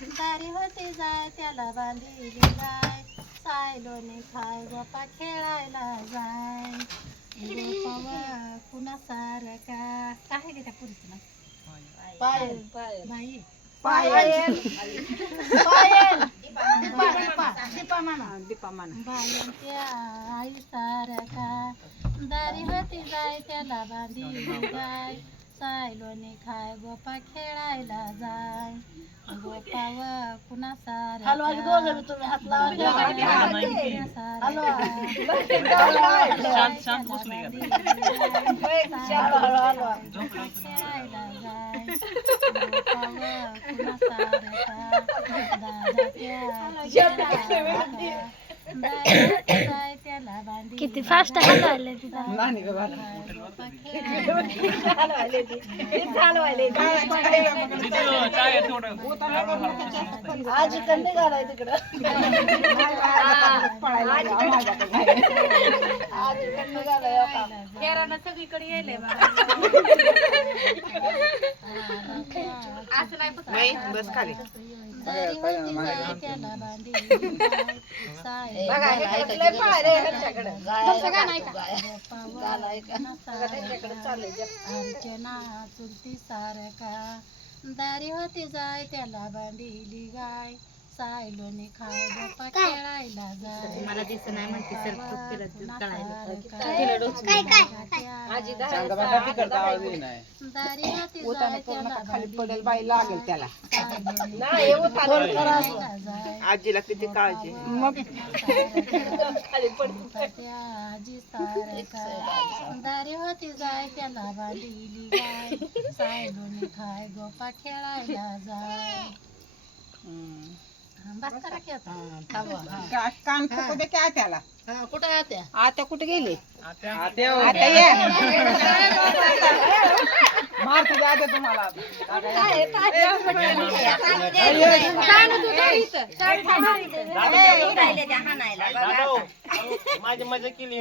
दारी होती जाय त्याला बांधिली गाय, सायलोने खाय गोपा खेळायला जाय. गोपावा कुणा सारखा काय गे त्या पुरुषला पायल बाई पायल पायल दीपा बायांच्या आई सारखा. दारी होती जाय त्याला बांधिली गाय, सायलोने खाय गोपा खेळायला जाय. गोपावा कुणा हलवा की दोघं बी तुम्ही हात लावा. शांत शांत बसले हलवा खेळायला जाय. गोपावा कुणा सारखा. दादाच्या त्याला बांधी किती फास्ट हलवायला तिथं. काय थोडं आजी कंदी घालाय तिकडं आजी कंदी घालाय फेरानं सगळीकडे येले असं नाही बस खाली त्याला बांधी अर्चना चुलती सारखा. दारी होती जाय त्याला बांधिली गाय, सायलोने खाय गोपा खेळायला जाय. मला दिसत नाही म्हणते सर दारी होती जाय त्याला खाली पडेल बाई लागेल त्याला आजीला किती काळजी मग आजी सारखा. दारी होती जाय त्याला बांधिली गाय, सायलोने खाय गोपा खेळायला जाय. बस करा की आता. कान फुकू दे काय त्याला कुठं आत्या आता कुठे गेली आता आता ये मार तुझ्या आता तुम्हाला माझी मजा केली